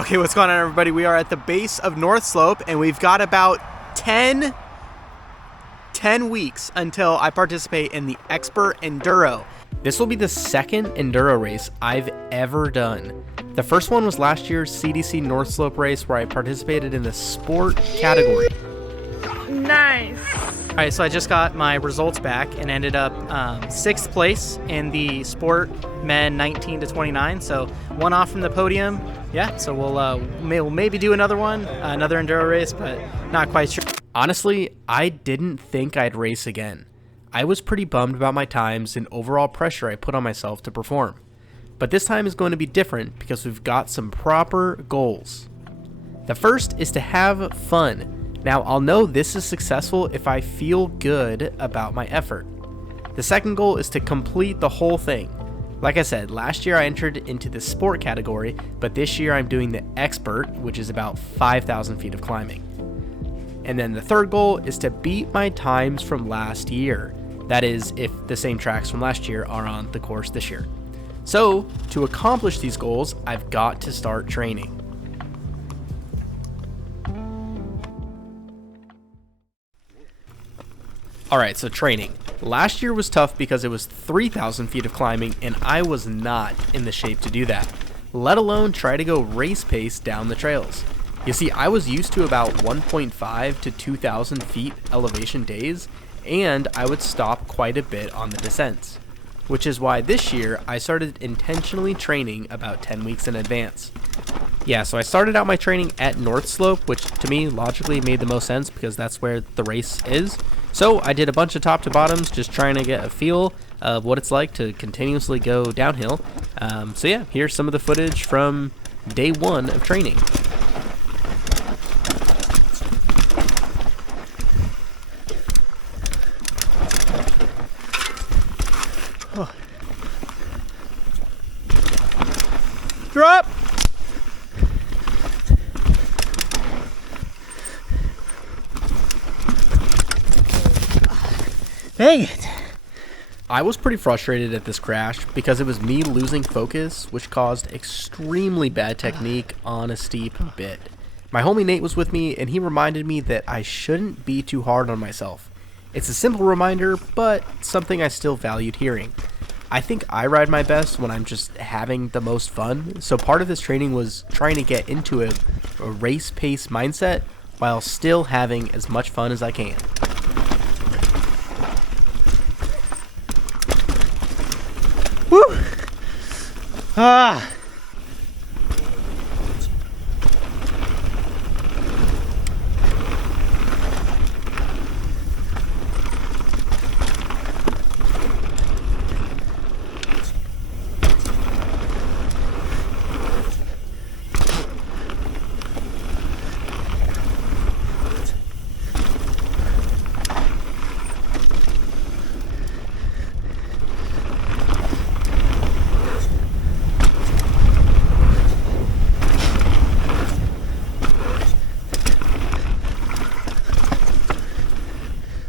Okay, what's going on, everybody? We are at the base of North Slope, and we've got about 10 weeks until I participate in the Expert Enduro. This will be the second Enduro race I've ever done. The first one was last year's CDC North Slope race where I participated in the sport category. Nice. All right, so I just got my results back and ended up 6th place in the sport men 19 to 29. So one off from the podium. Yeah, so we'll maybe do another one, another Enduro race, but not quite sure. Honestly, I didn't think I'd race again. I was pretty bummed about my times and overall pressure I put on myself to perform. But this time is going to be different because we've got some proper goals. The first is to have fun. Now, I'll know this is successful if I feel good about my effort. The second goal is to complete the whole thing. Like I said, last year I entered into the sport category, but this year I'm doing the expert, which is about 5,000 feet of climbing. And then the third goal is to beat my times from last year. That is, if the same tracks from last year are on the course this year. So, to accomplish these goals, I've got to start training. Alright, so training. Last year was tough because it was 3,000 feet of climbing and I was not in the shape to do that, let alone try to go race pace down the trails. You see, I was used to about 1.5 to 2,000 feet elevation days, and I would stop quite a bit on the descents. Which is why this year I started intentionally training about 10 weeks in advance. Yeah, so I started out my training at North Slope, which to me logically made the most sense because that's where the race is. So I did a bunch of top to bottoms, just trying to get a feel of what it's like to continuously go downhill. So yeah, here's some of the footage from day one of training. Oh. Drop! Dang it. I was pretty frustrated at this crash because it was me losing focus, which caused extremely bad technique on a steep bit. My homie Nate was with me and he reminded me that I shouldn't be too hard on myself. It's a simple reminder, but something I still valued hearing. I think I ride my best when I'm just having the most fun, so part of this training was trying to get into a race pace mindset while still having as much fun as I can. Woo! Ah!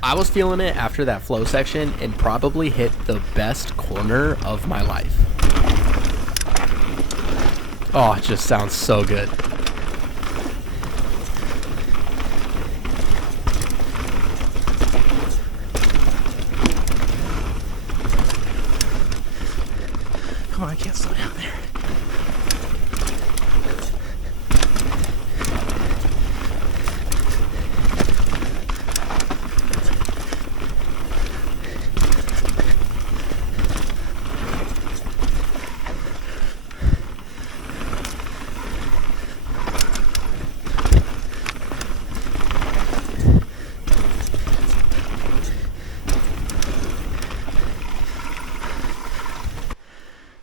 I was feeling it after that flow section and probably hit the best corner of my life. Oh, it just sounds so good. Come on, I can't slow down there.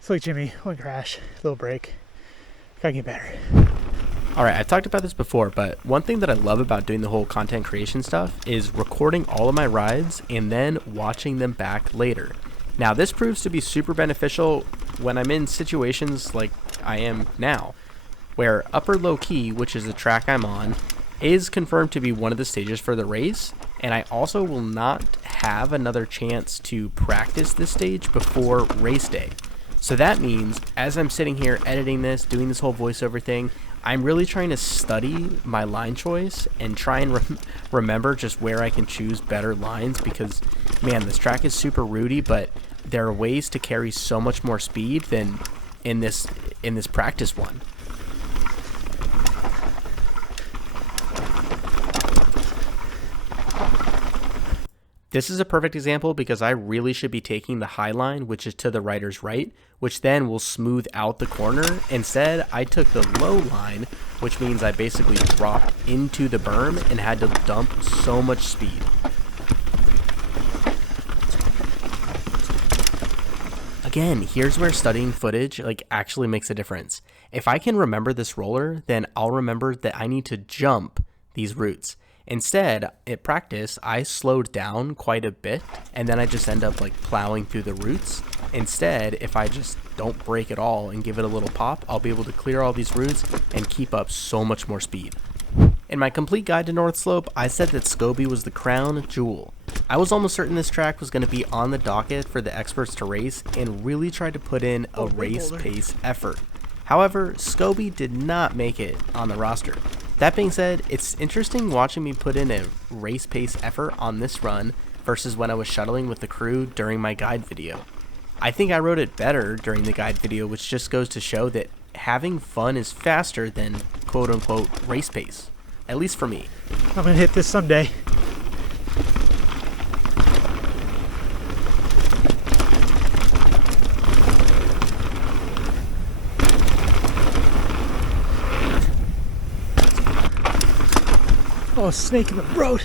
It's like Jimmy, one crash, little break. Gotta get better. Alright, I've talked about this before, but one thing that I love about doing the whole content creation stuff is recording all of my rides and then watching them back later. Now, this proves to be super beneficial when I'm in situations like I am now, where Upper Low Key, which is the track I'm on, is confirmed to be one of the stages for the race, and I also will not have another chance to practice this stage before race day. So that means as I'm sitting here editing this, doing this whole voiceover thing, I'm really trying to study my line choice and try and remember just where I can choose better lines, because man, this track is super rooty, but there are ways to carry so much more speed than in this practice one. This is a perfect example because I really should be taking the high line, which is to the rider's right, which then will smooth out the corner. Instead, I took the low line, which means I basically dropped into the berm and had to dump so much speed. Again, here's where studying footage actually makes a difference. If I can remember this roller, then I'll remember that I need to jump these routes. Instead, at practice, I slowed down quite a bit, and then I just end up plowing through the routes. Instead, if I just don't brake at all and give it a little pop, I'll be able to clear all these routes and keep up so much more speed. In my complete guide to North Slope, I said that Scobie was the crown jewel. I was almost certain this track was going to be on the docket for the experts to race and really tried to put in a race pace effort. However, Scobie did not make it on the roster. That being said, it's interesting watching me put in a race pace effort on this run versus when I was shuttling with the crew during my guide video. I think I rode it better during the guide video, which just goes to show that having fun is faster than quote-unquote race pace, at least for me. I'm gonna hit this someday. Oh, snake in the road.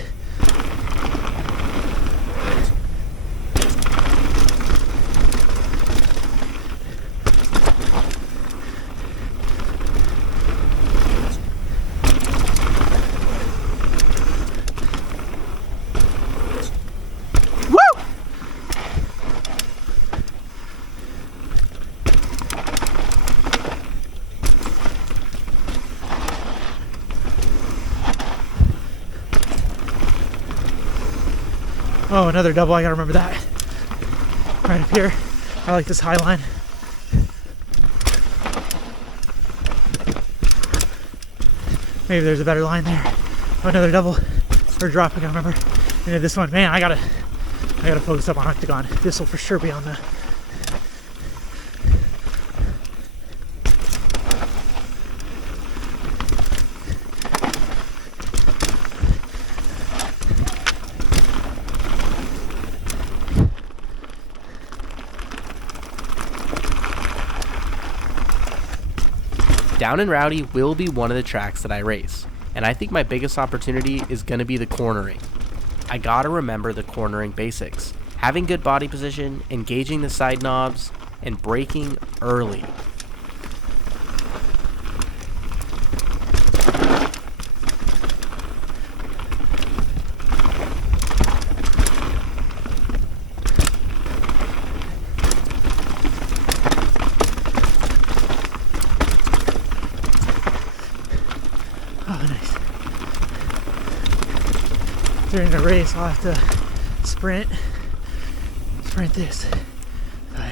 Oh, another double. I gotta remember that. Right up here. I like this high line. Maybe there's a better line there. Oh, another double or drop. I gotta remember. And this one, man, I gotta focus up on octagon. This will for sure be on the. Down and Rowdy will be one of the tracks that I race, and I think my biggest opportunity is going to be the cornering. I gotta remember the cornering basics, having good body position, engaging the side knobs, and braking early. During the race, I'll have to sprint this, but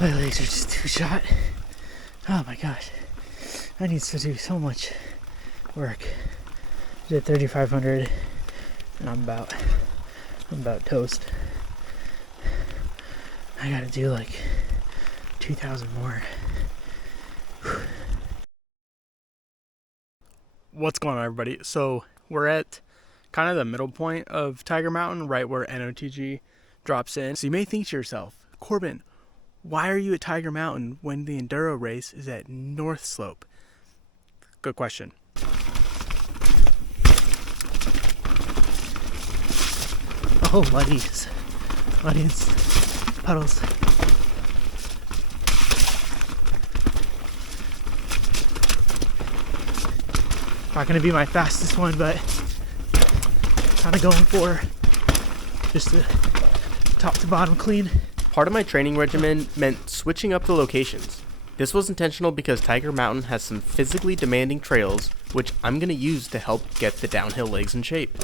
my legs are just too shot. Oh my gosh, I need to do so much work. I did 3,500, and I'm about toast. I gotta do 2,000 more. What's going on, everybody? So we're at kind of the middle point of Tiger Mountain, right where NOTG drops in. So you may think to yourself, Corbin, why are you at Tiger Mountain when the Enduro race is at North Slope? Good question. Oh, muddies, puddles. Not gonna be my fastest one, but kind of going for just the top to bottom clean. Part of my training regimen meant switching up the locations. This was intentional because Tiger Mountain has some physically demanding trails, which I'm going to use to help get the downhill legs in shape.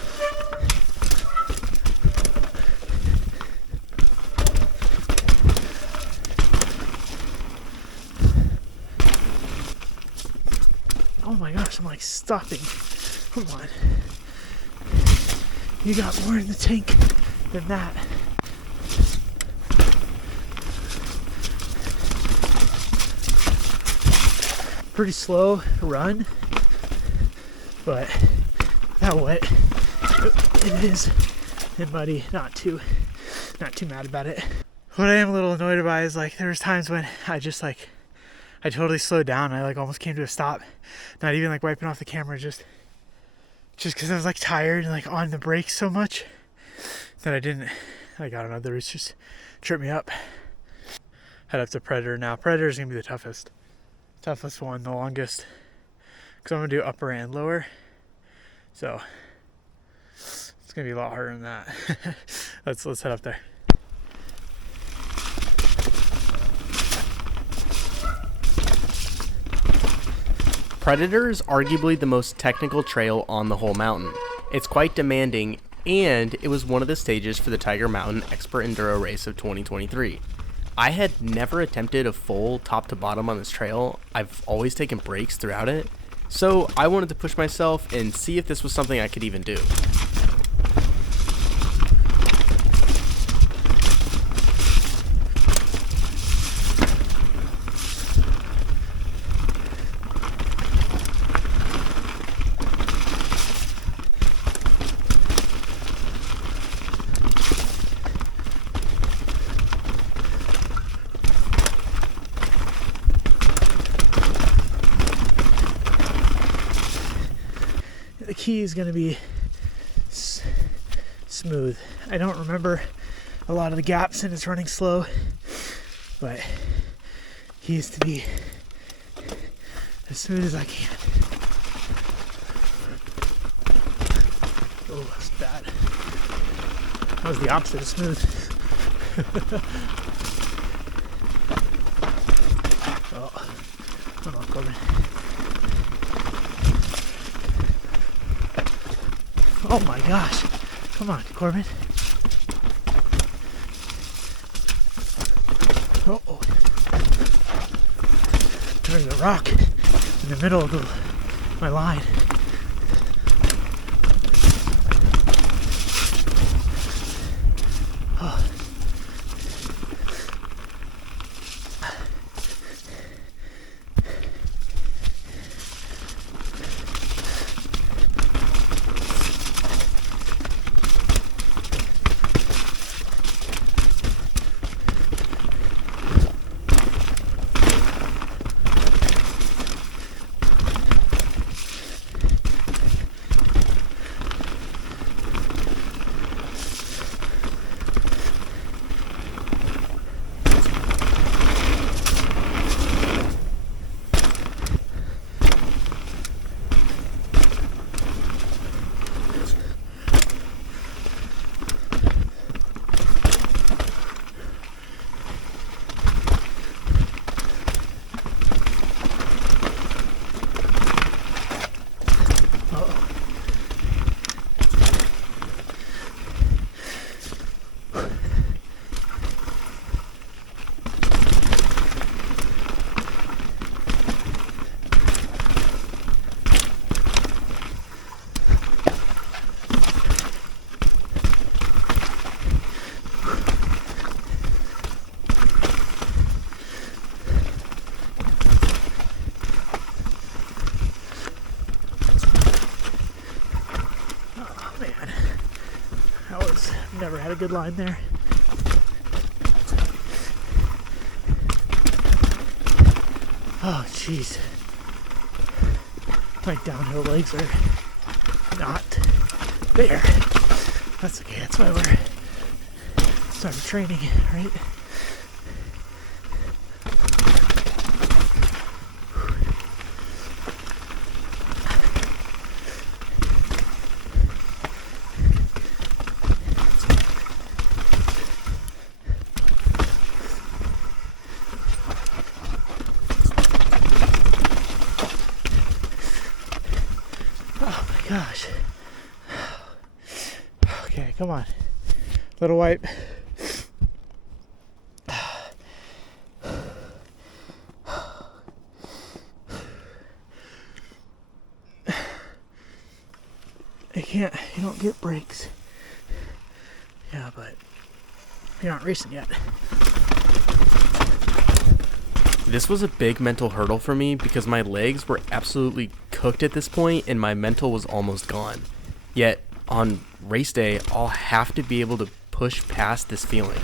Oh my gosh, I'm like stopping. Come on. You got more in the tank than that. Pretty slow run, but that wet it is and muddy. Not too mad about it. What I am a little annoyed about is like there was times when I totally slowed down. I like almost came to a stop, not even like wiping off the camera, just because I was like tired and like on the brakes so much that I didn't. Like I don't know, the roots just tripped me up. Head up to Predator now. Predator is gonna be the toughest one, the longest, because I'm gonna do upper and lower, so it's gonna be a lot harder than that. let's head up there. Predator is arguably the most technical trail on the whole mountain. It's quite demanding, and it was one of the stages for the Tiger Mountain Expert Enduro Race of 2023. I had never attempted a full top to bottom on this trail. I've always taken breaks throughout it, so I wanted to push myself and see if this was something I could even do. The key is going to be smooth. I don't remember a lot of the gaps and it's running slow, but key is to be as smooth as I can. Oh, that's bad. That was the opposite of smooth. Oh, come on, Corbin. Oh my gosh. Come on, Corbin. Uh-oh. There's a rock in the middle of my line. Oh. Never had a good line there. Oh, jeez. My downhill legs are not there. That's okay. That's why we're starting training, right? Gosh. Okay, come on. Little wipe. you don't get breaks. Yeah, but you're not racing yet. This was a big mental hurdle for me because my legs were absolutely cooked at this point and my mental was almost gone. Yet, on race day, I'll have to be able to push past this feeling.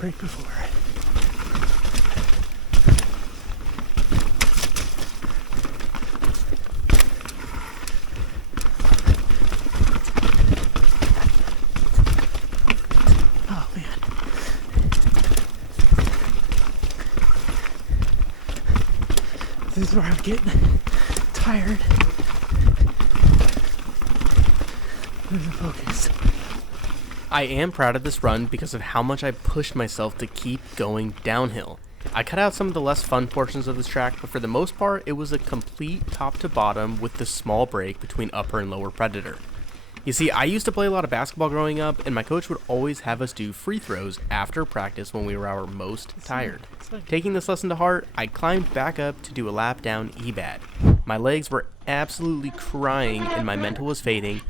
Break before. Oh man. This is where I'm getting tired. Losing focus. I am proud of this run because of how much I pushed myself to keep going downhill. I cut out some of the less fun portions of this track, but for the most part, it was a complete top to bottom with the small break between upper and lower predator. You see, I used to play a lot of basketball growing up, and my coach would always have us do free throws after practice when we were our most tired. Taking this lesson to heart, I climbed back up to do a lap down ebad. My legs were absolutely crying and my mental was fading,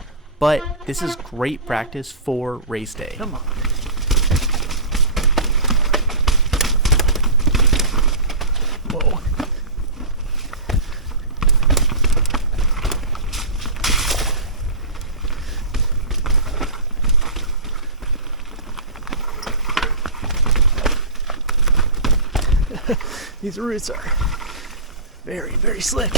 but this is great practice for race day. Come on. Whoa. These roots are very, very slick.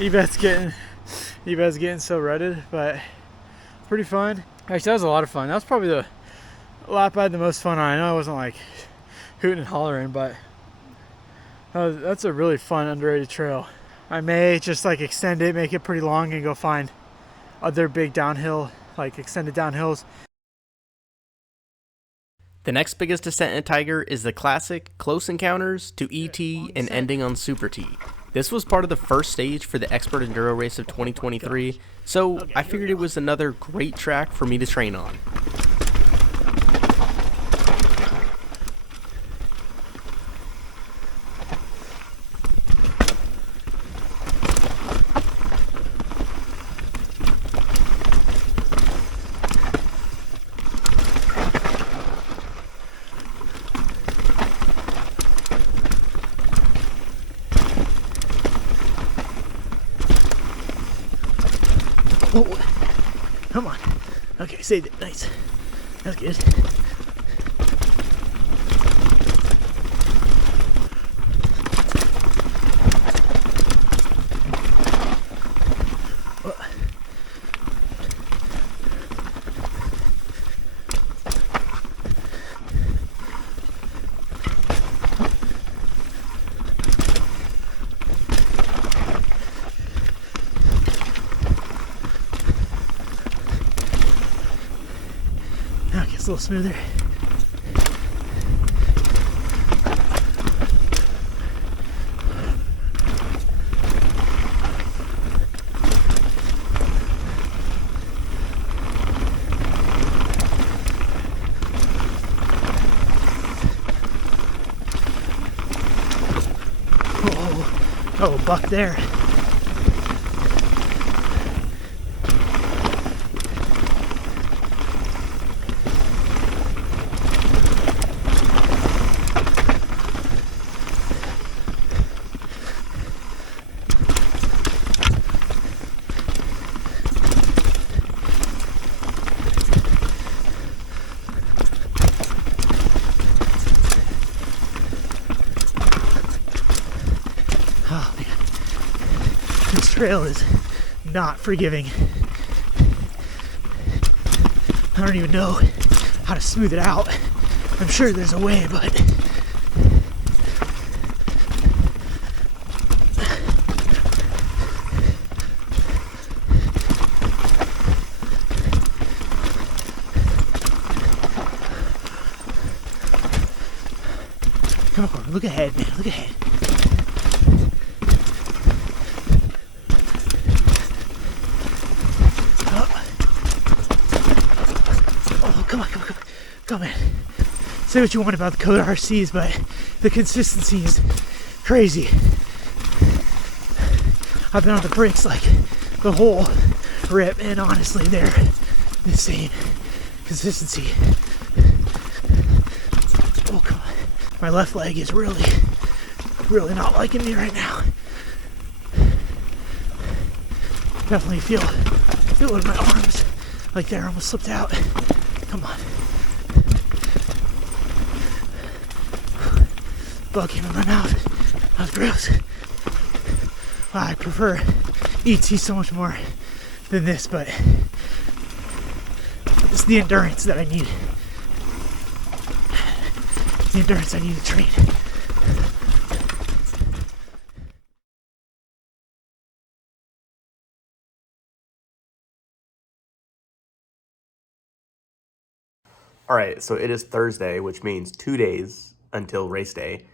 Ebad's getting so rutted, but pretty fun. Actually, that was a lot of fun. That was probably the lap I had the most fun on. I know I wasn't like hooting and hollering, but that's a really fun, underrated trail. I may just like extend it, make it pretty long, and go find other big downhill, like extended downhills. The next biggest descent in Tiger is the classic Close Encounters to ET and ending on Super T. This was part of the first stage for the Expert Enduro race of 2023, so I figured it was another great track for me to train on. Oh, come on. Okay, saved it. Nice. That's good. Okay, it's a little smoother. Oh, buck there. Oh man, this trail is not forgiving. I don't even know how to smooth it out. I'm sure there's a way, but come on, look ahead, man, look ahead. Oh, come on, come on, man. Say what you want about the Code RCs, but the consistency is crazy. I've been on the brakes like the whole rip, and honestly, they're the same consistency. Oh, come on. My left leg is really not liking me right now. Definitely feel it in my arms, like they're almost slipped out. Come on. Bug came in my mouth. That was gross. I prefer ET so much more than this, but it's the endurance that I need. The endurance I need to train. All right, so it is Thursday, which means 2 days until race day.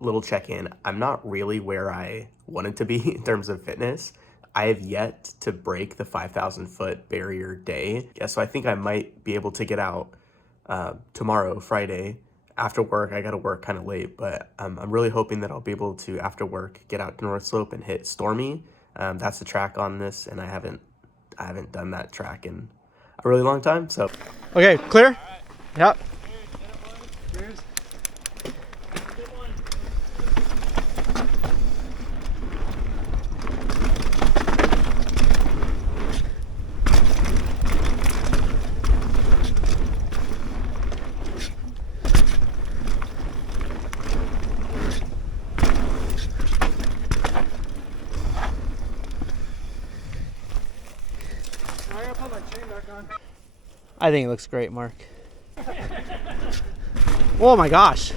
Little check-in. I'm not really where I wanted to be in terms of fitness. I have yet to break the 5,000 foot barrier day. Yeah, so I think I might be able to get out tomorrow, Friday. After work, I gotta work kind of late, but I'm really hoping that I'll be able to, after work, get out to North Slope and hit Stormy. That's the track on this, and I haven't done that track in a really long time, so. Okay, clear? Yep. I think it looks great, Mark. Oh my gosh.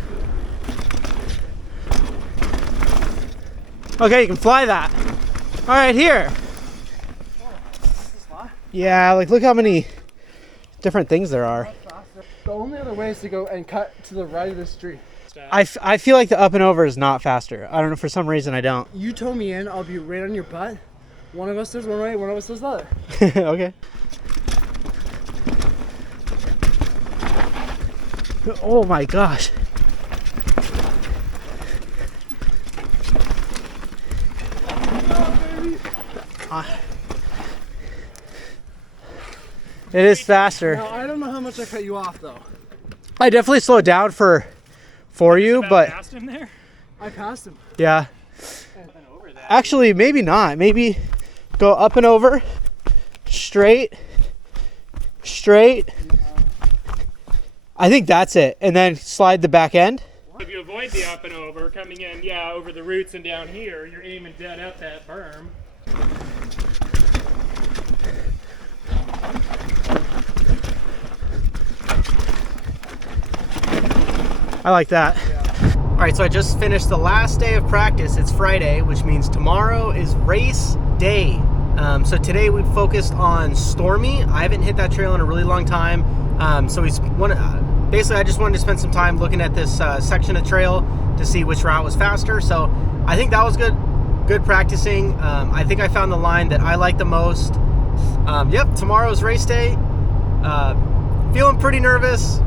Okay, you can fly that. All right, here. Yeah, like look how many different things there are. The only other way is to go and cut to the right of the street. I feel like the up and over is not faster. I don't know, for some reason I don't. You tow me in, I'll be right on your butt. One of us does one way, one of us does the other. Okay. Oh my gosh. It is faster. Now, I don't know how much I cut you off though. I definitely slowed down for you, but Passed him there? I passed him. yeah. Actually, maybe not. Maybe go up and over, straight. I think that's it. And then slide the back end. If you avoid the up and over, coming in, yeah, over the roots and down here, you're aiming dead at that berm. I like that. Yeah. All right, so I just finished the last day of practice. It's Friday, which means tomorrow is race day. So today we focused on Stormy. I haven't hit that trail in a really long time. Basically I just wanted to spend some time looking at this section of trail to see which route was faster. So I think that was good practicing. I think I found the line that I like the most. Yep, tomorrow's race day. Feeling pretty nervous.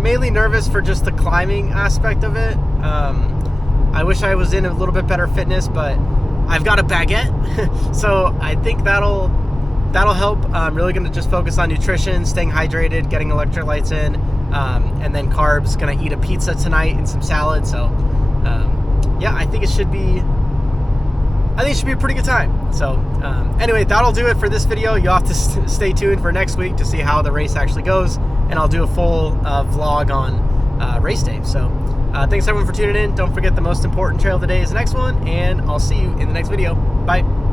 Mainly nervous for just the climbing aspect of it. I wish I was in a little bit better fitness, but I've got a baguette, so I think that'll help. I'm really going to just focus on nutrition, staying hydrated, getting electrolytes in, and then carbs. Going to eat a pizza tonight and some salad. So yeah, I think it should be a pretty good time. So anyway, that'll do it for this video. You'll have to stay tuned for next week to see how the race actually goes, and I'll do a full vlog on race day. So Thanks everyone for tuning in. Don't forget the most important trail of the day is the next one, and I'll see you in the next video. Bye.